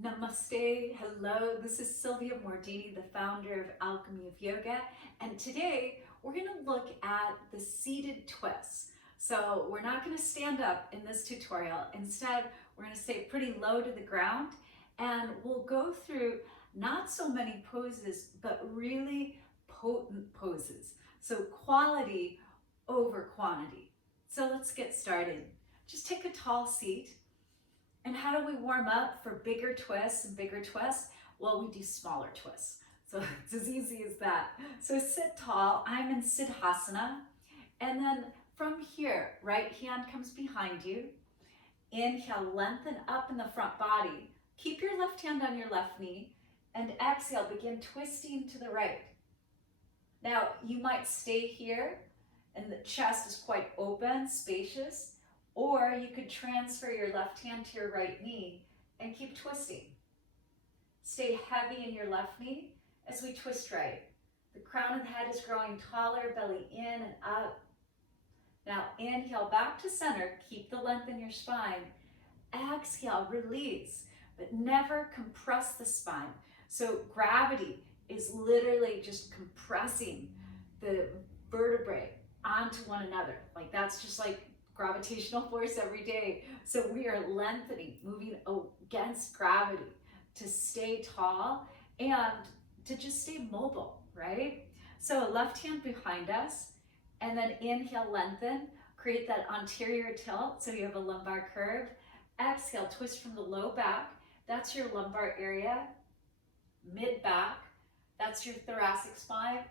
Namaste, hello, this is Silvia Mordini, the founder of Alchemy of Yoga, and today we're going to look at the seated twists. So we're not going to stand up in this tutorial. Instead, we're going to stay pretty low to the ground, and we'll go through not so many poses, but really potent poses. So quality over quantity. So let's get started. Just take a tall seat. And how do we warm up for bigger twists and bigger twists? Well, we do smaller twists. So it's as easy as that. So sit tall. I'm in Siddhasana. And then from here, right hand comes behind you. Inhale, lengthen up in the front body. Keep your left hand on your left knee. And exhale, begin twisting to the right. Now, you might stay here and the chest is quite open, spacious. Or you could transfer your left hand to your right knee and keep twisting. Stay heavy in your left knee as we twist right. The crown of the head is growing taller, belly in and up. Now inhale back to center, keep the length in your spine. Exhale, release, but never compress the spine. So gravity is literally just compressing the vertebrae onto one another. Like that's just like gravitational force every day. So we are lengthening, moving against gravity to stay tall and to just stay mobile, right? So left hand behind us, and then inhale, lengthen, create that anterior tilt so you have a lumbar curve. Exhale, twist from the low back. That's your lumbar area. Mid back, that's your thoracic spine.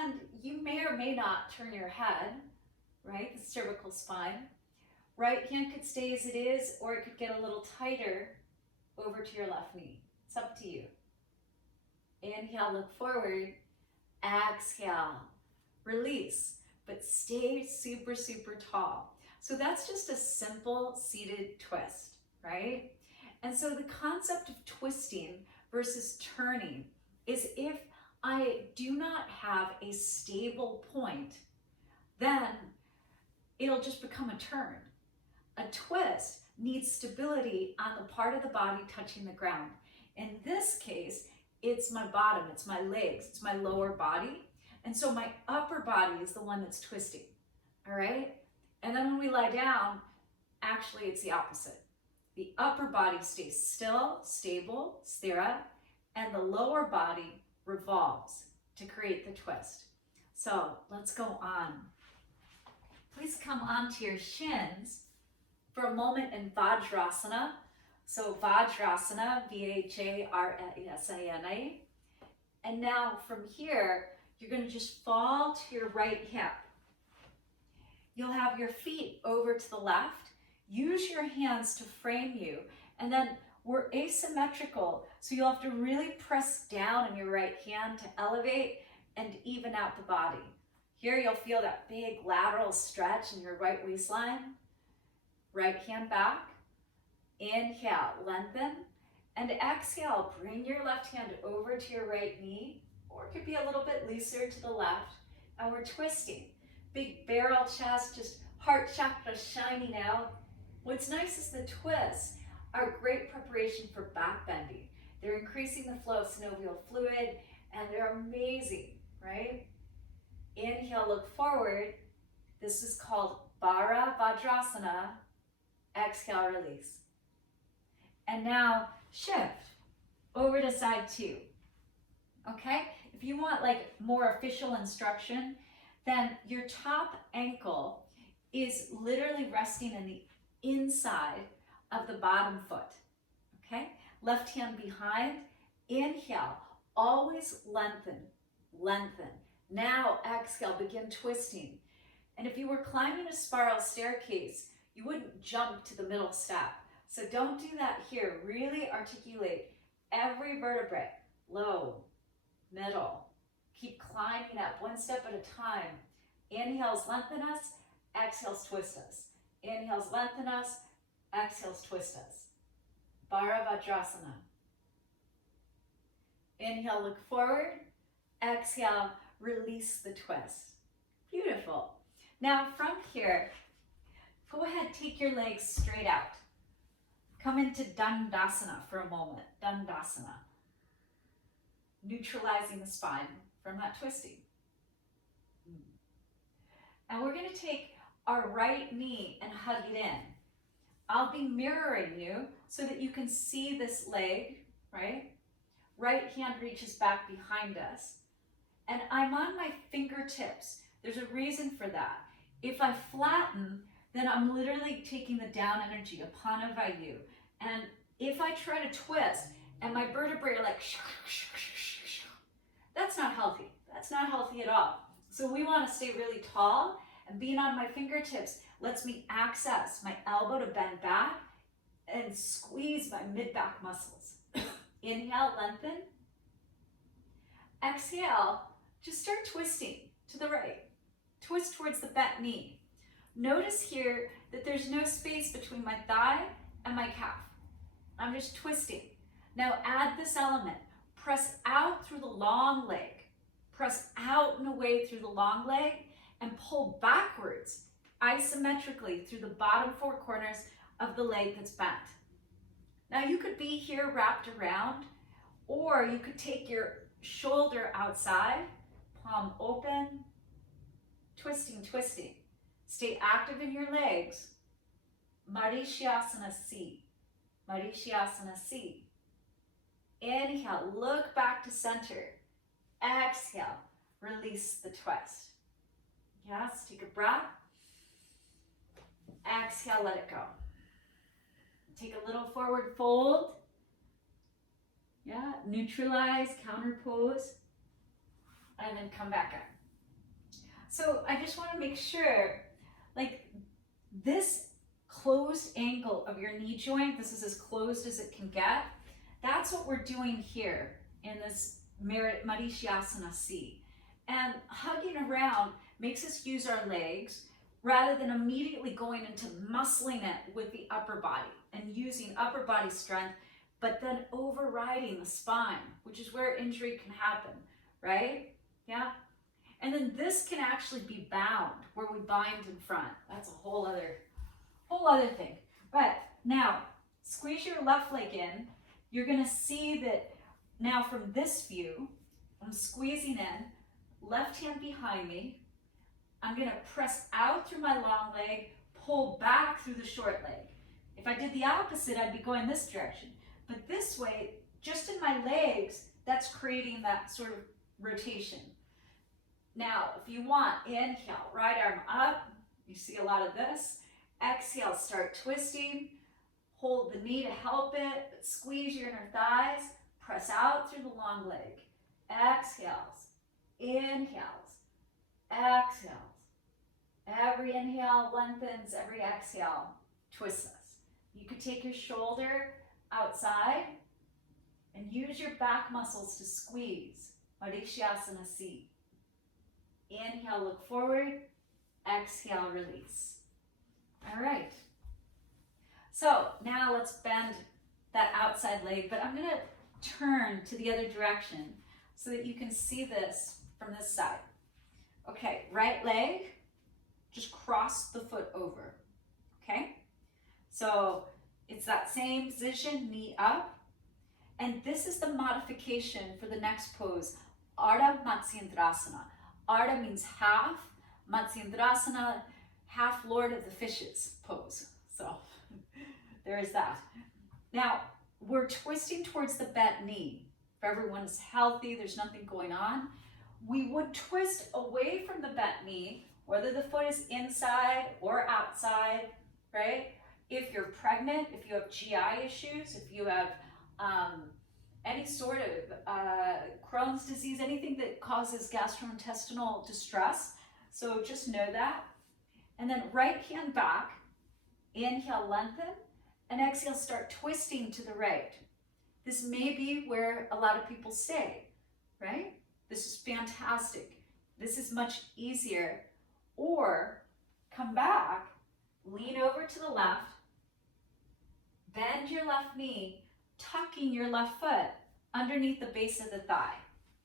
And you may or may not turn your head, right? The cervical spine. Right hand could stay as it is, or it could get a little tighter over to your left knee. It's up to you. Inhale, look forward. Exhale, release, but stay super, super tall. So that's just a simple seated twist, right? And so the concept of twisting versus turning is if I do not have a stable point, then it'll just become a turn. A twist needs stability on the part of the body touching the ground. In this case, it's my bottom, it's my legs, it's my lower body. And so my upper body is the one that's twisting, all right? And then when we lie down, actually it's the opposite. The upper body stays still, stable, sthira, and the lower body revolves to create the twist. So let's go on. Please come onto your shins for a moment in Vajrasana. So Vajrasana, Vajrasana. And now from here, you're going to just fall to your right hip. You'll have your feet over to the left. Use your hands to frame you. And then we're asymmetrical, so you'll have to really press down in your right hand to elevate and even out the body. Here you'll feel that big lateral stretch in your right waistline. Right hand back. Inhale, lengthen. And exhale, bring your left hand over to your right knee, or it could be a little bit looser to the left. And we're twisting. Big barrel chest, just heart chakra shining out. What's nice is the twists are great preparation for back bending. They're increasing the flow of synovial fluid, and they're amazing, right? Inhale, look forward. This is called Bharadvajasana. Exhale, release. And now shift over to side two. Okay? If you want like more official instruction, then your top ankle is literally resting in the inside of the bottom foot. Okay? Left hand behind. Inhale. Always lengthen. Lengthen. Now exhale, begin twisting. And if you were climbing a spiral staircase, you wouldn't jump to the middle step. So don't do that here. Really articulate every vertebrae. Low, middle. Keep climbing up one step at a time. Inhales, lengthen us. Exhales, twist us. Inhales, lengthen us. Exhales, twist us. Bharadvajasana. Inhale, look forward. Exhale, release the twist. Beautiful. Now from here, go ahead, take your legs straight out. Come into Dandasana for a moment. Dandasana. Neutralizing the spine from that twisting. And we're going to take our right knee and hug it in. I'll be mirroring you so that you can see this leg, right? Right hand reaches back behind us. And I'm on my fingertips. There's a reason for that. If I flatten, then I'm literally taking the down energy upon a vayu. And if I try to twist and my vertebrae are like, that's not healthy. That's not healthy at all. So we want to stay really tall, and being on my fingertips lets me access my elbow to bend back and squeeze my mid-back muscles. Inhale, lengthen. Exhale, just start twisting to the right. Twist towards the bent knee. Notice here that there's no space between my thigh and my calf. I'm just twisting. Now add this element. Press out through the long leg. Press out and away through the long leg and pull backwards isometrically through the bottom four corners of the leg that's bent. Now you could be here wrapped around, or you could take your shoulder outside, palm open, twisting, twisting. Stay active in your legs. Marichyasana C. Marichyasana C. Inhale, look back to center. Exhale, release the twist. Yes, take a breath. Exhale, let it go. Take a little forward fold. Yeah, neutralize, counter pose, and then come back up. So I just want to make sure, like, this closed angle of your knee joint, this is as closed as it can get. That's what we're doing here in this Marichyasana C. And hugging around makes us use our legs rather than immediately going into muscling it with the upper body and using upper body strength, but then overriding the spine, which is where injury can happen, right? Yeah. And then this can actually be bound, where we bind in front. That's a whole other thing. But now, squeeze your left leg in. You're gonna see that now from this view, I'm squeezing in, left hand behind me. I'm gonna press out through my long leg, pull back through the short leg. If I did the opposite, I'd be going this direction. But this way, just in my legs, that's creating that sort of rotation. Now, if you want, inhale, right arm up. You see a lot of this. Exhale, start twisting. Hold the knee to help it, but squeeze your inner thighs. Press out through the long leg. Exhales, inhales, exhales. Every inhale lengthens, every exhale twists us. You could take your shoulder outside and use your back muscles to squeeze. Marichyasana C. Inhale, look forward. Exhale, release. All right. So now let's bend that outside leg, but I'm gonna turn to the other direction so that you can see this from this side. Okay, right leg, just cross the foot over, okay? So it's that same position, knee up, and this is the modification for the next pose, Ardha Matsyendrasana. Ardha means half, Matsyendrasana, half Lord of the Fishes pose. So there is that. Now, we're twisting towards the bent knee. If everyone is healthy, there's nothing going on, we would twist away from the bent knee, whether the foot is inside or outside, right? If you're pregnant, if you have GI issues, if you have any sort of Crohn's disease, anything that causes gastrointestinal distress. So just know that. And then right hand back, inhale, lengthen, and exhale, start twisting to the right. This may be where a lot of people stay, right? This is fantastic. This is much easier. Or come back, lean over to the left, bend your left knee, tucking your left foot underneath the base of the thigh,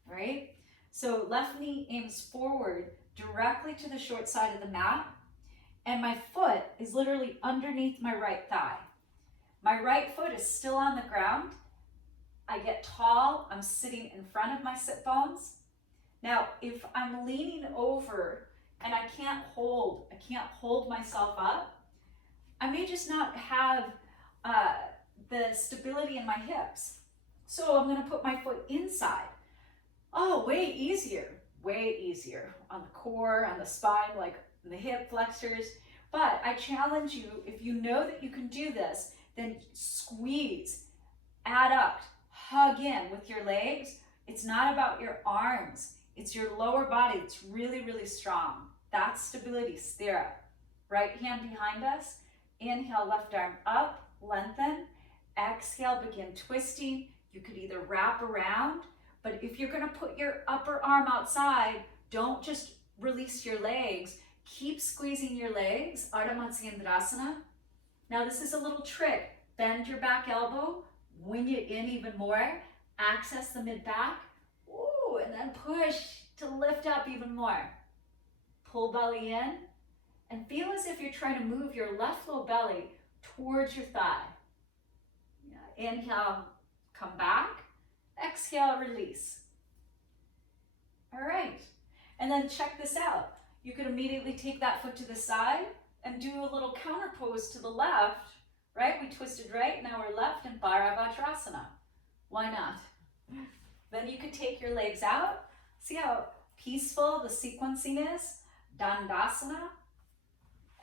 right? So left knee aims forward directly to the short side of the mat, and my foot is literally underneath my right thigh. My right foot is still on the ground. I get tall, I'm sitting in front of my sit bones. Now, if I'm leaning over and I can't hold myself up, I may just not have the stability in my hips. So I'm gonna put my foot inside. Oh, way easier on the core, on the spine, like the hip flexors. But I challenge you, if you know that you can do this, then squeeze, adduct, hug in with your legs. It's not about your arms, it's your lower body. It's really, really strong. That's stability, sthira. Right hand behind us. Inhale, left arm up, lengthen. Exhale, begin twisting. You could either wrap around, but if you're gonna put your upper arm outside, don't just release your legs. Keep squeezing your legs, Ardha Matsyendrasana. Now this is a little trick. Bend your back elbow, wing it in even more, access the mid-back, ooh, and then push to lift up even more. Pull belly in, and feel as if you're trying to move your left low belly towards your thigh. Yeah. Inhale, come back. Exhale, release. All right, and then check this out. You could immediately take that foot to the side and do a little counter pose to the left, right? We twisted right, now we're left in Bharadvajasana. Why not? Then you could take your legs out. See how peaceful the sequencing is? Dandasana.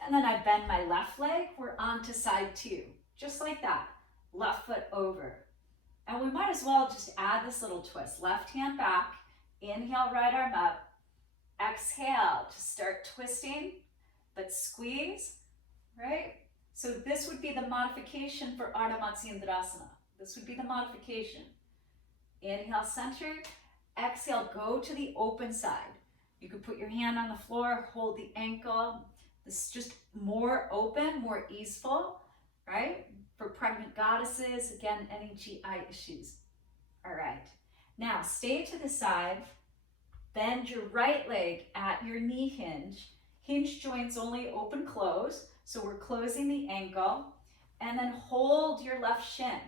And then I bend my left leg, we're on to side two. Just like that, left foot over. And we might as well just add this little twist. Left hand back, inhale, right arm up. Exhale to start twisting, but squeeze, right? So this would be the modification for Ardha Matsyendrasana. This would be the modification. Inhale, center. Exhale, go to the open side. You could put your hand on the floor, hold the ankle. This is just more open, more easeful, right? For pregnant goddesses, again, any GI issues. All right. Now, stay to the side. Bend your right leg at your knee hinge. Hinge joints only open, close. So we're closing the ankle. And then hold your left shin.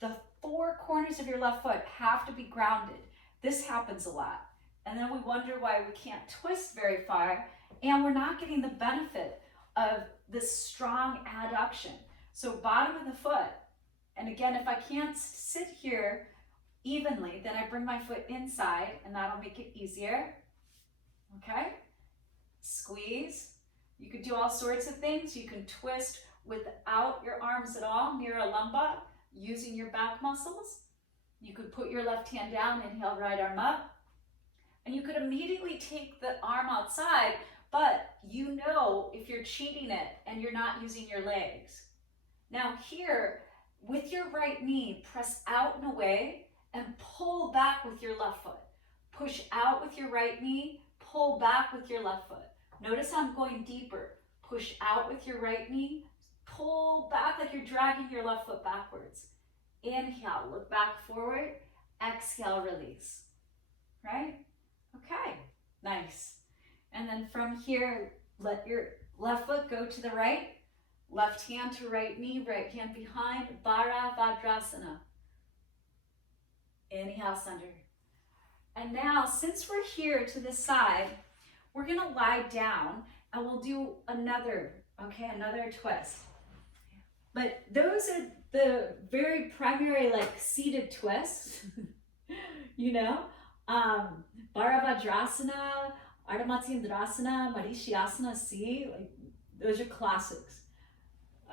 The four corners of your left foot have to be grounded. This happens a lot. And then we wonder why we can't twist very far. And we're not getting the benefit of this strong adduction. So bottom of the foot. And again, if I can't sit here evenly, then I bring my foot inside and that'll make it easier. Okay? Squeeze. You could do all sorts of things. You can twist without your arms at all, Mira Lumba, using your back muscles. You could put your left hand down, inhale, right arm up. And you could immediately take the arm outside, but you know if you're cheating it and you're not using your legs. Now here, with your right knee, press out and away and pull back with your left foot. Push out with your right knee, pull back with your left foot. Notice how I'm going deeper. Push out with your right knee, pull back like you're dragging your left foot backwards. Inhale, look back forward. Exhale, release. Right? Okay, nice. And then from here, let your left foot go to the right. Left hand to right knee, right hand behind. Bharadvajasana. Inhale, center. And now, since we're here to the side, we're gonna lie down and we'll do another twist. But those are the very primary, like, seated twists, you know? Bharadvajasana, Ardha Matsyendrasana, Marichyasana C, like, those are classics.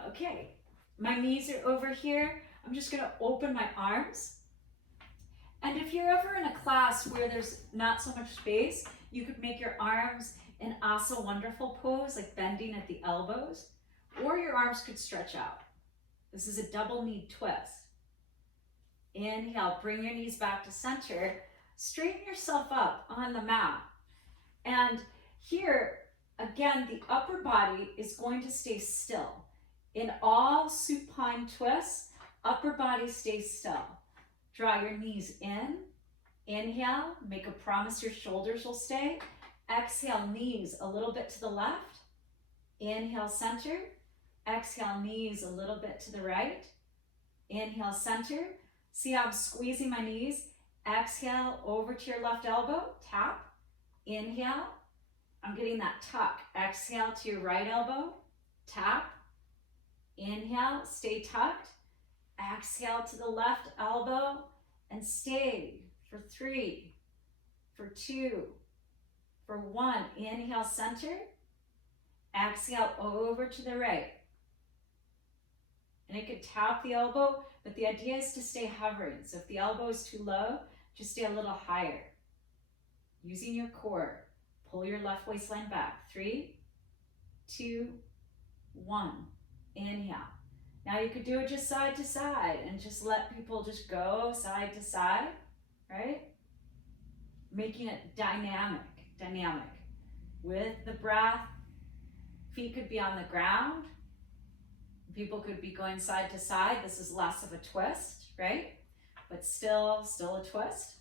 Okay, my knees are over here. I'm just gonna open my arms. And if you're ever in a class where there's not so much space, you could make your arms in Asa Wonderful pose, like bending at the elbows, or your arms could stretch out. This is a double knee twist. Inhale, bring your knees back to center. Straighten yourself up on the mat. And here, again, the upper body is going to stay still. In all supine twists, upper body stays still. Draw your knees in. Inhale, make a promise your shoulders will stay. Exhale, knees a little bit to the left. Inhale, center. Exhale, knees a little bit to the right. Inhale, center. See how I'm squeezing my knees? Exhale, over to your left elbow, tap. Inhale, I'm getting that tuck. Exhale to your right elbow, tap. Inhale, stay tucked. Exhale to the left elbow and stay for 3, for 2, for 1. Inhale, center. Exhale, over to the right. And it could tap the elbow, but the idea is to stay hovering. So if the elbow is too low, just stay a little higher. Using your core, pull your left waistline back. 3, 2, 1. Inhale. Now you could do it just side to side and just let people just go side to side, right? Making it dynamic. With the breath, feet could be on the ground. People could be going side to side. This is less of a twist, right? But still a twist.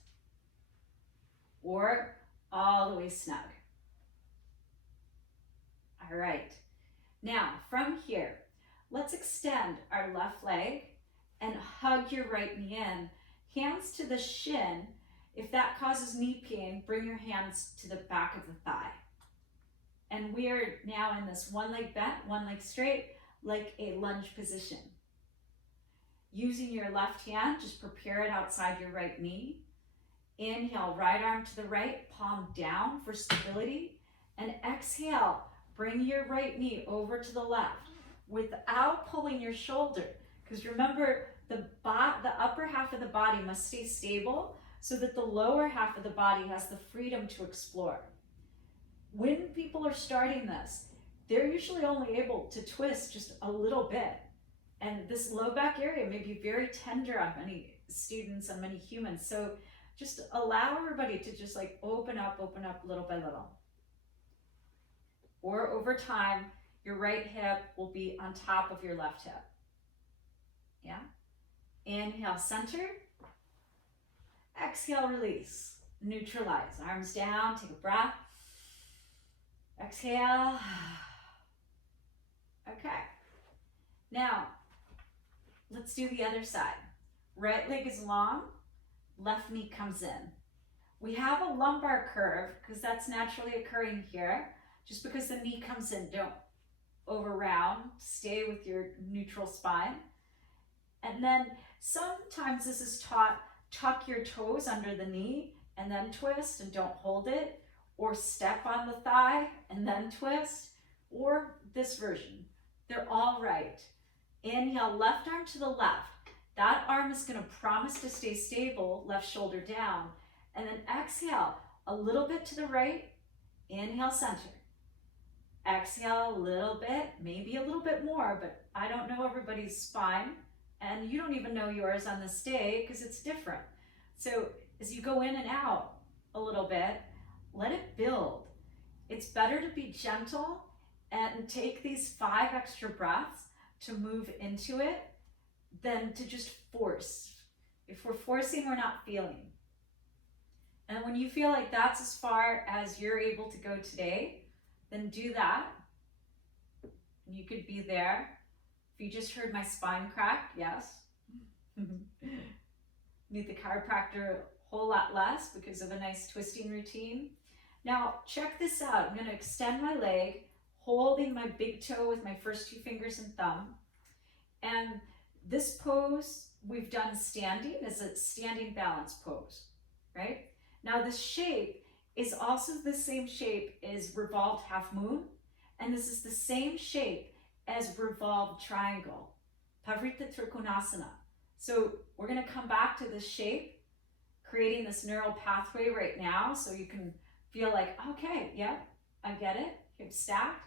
Or all the way snug. All right. Now, from here, let's extend our left leg and hug your right knee in. Hands to the shin. If that causes knee pain, bring your hands to the back of the thigh. And we are now in this one leg bent, one leg straight, like a lunge position. Using your left hand, just prepare it outside your right knee. Inhale, right arm to the right, palm down for stability. And exhale, bring your right knee over to the left without pulling your shoulder. Because remember, the upper half of the body must stay stable so that the lower half of the body has the freedom to explore. When people are starting this, they're usually only able to twist just a little bit. And this low back area may be very tender on many students and many humans. So just allow everybody to just like open up little by little. Or over time, your right hip will be on top of your left hip. Yeah? Inhale, center. Exhale, release. Neutralize. Arms down, take a breath. Exhale. Okay. Now, let's do the other side. Right leg is long, left knee comes in. We have a lumbar curve because that's naturally occurring here. Just because the knee comes in, don't over round, stay with your neutral spine. And then sometimes this is taught, tuck your toes under the knee and then twist and don't hold it, or step on the thigh and then twist, or this version. They're all right. Inhale, left arm to the left. That arm is going to promise to stay stable, left shoulder down. And then exhale, a little bit to the right. Inhale, center. Exhale a little bit, maybe a little bit more, but I don't know everybody's spine, and you don't even know yours on this day because it's different. So as you go in and out a little bit, let it build. It's better to be gentle and take these 5 extra breaths to move into it than to just force. If we're forcing, we're not feeling. And when you feel like that's as far as you're able to go today, then do that. You could be there. If you just heard my spine crack, yes. Need the chiropractor a whole lot less because of a nice twisting routine. Now, check this out. I'm going to extend my leg, holding my big toe with my first 2 fingers and thumb. And this pose we've done standing is a standing balance pose, right? Now, this shape is also the same shape as revolved half moon, and this is the same shape as revolved triangle, Parivartanasana. So we're going to come back to this shape, creating this neural pathway right now so you can feel like, okay, yeah, I get it. Hips stacked.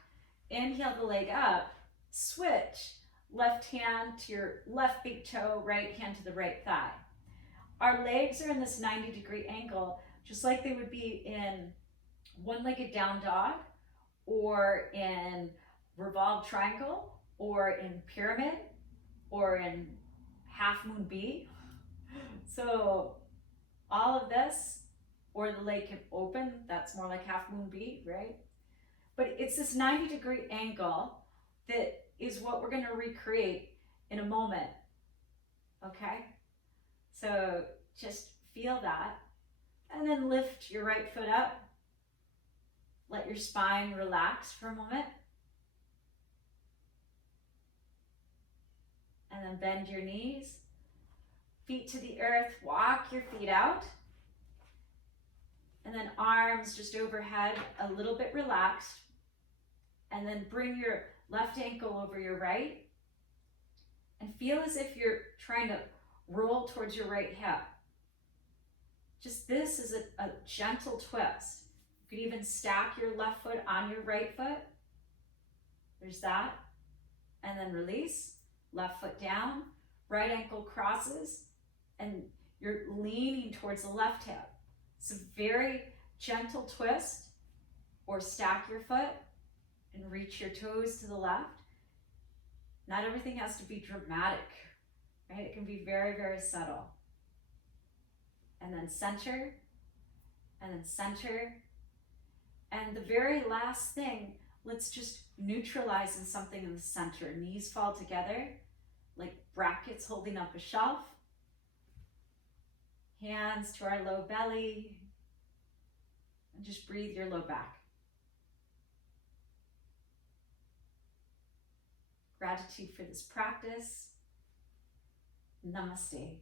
Inhale the leg up, switch, left hand to your left big toe, right hand to the right thigh. Our legs are in this 90-degree angle, just like they would be in one-legged down dog, or in revolved triangle, or in pyramid, or in half moon B. So all of this, or the leg can open, that's more like half moon B, right? But it's this 90-degree angle that is what we're going to recreate in a moment. okay? So just feel that. And then lift your right foot up. Let your spine relax for a moment. And then bend your knees. Feet to the earth, walk your feet out. And then arms just overhead, a little bit relaxed. And then bring your left ankle over your right. And feel as if you're trying to roll towards your right hip. Just this is a gentle twist. You could even stack your left foot on your right foot. There's that. And then release. Left foot down. Right ankle crosses. And you're leaning towards the left hip. It's a very gentle twist. Or stack your foot and reach your toes to the left. Not everything has to be dramatic, right? It can be very, very subtle. And then center, and then center. And the very last thing, let's just neutralize in something in the center. Knees fall together, like brackets holding up a shelf. Hands to our low belly. And just breathe your low back. Gratitude for this practice. Namaste.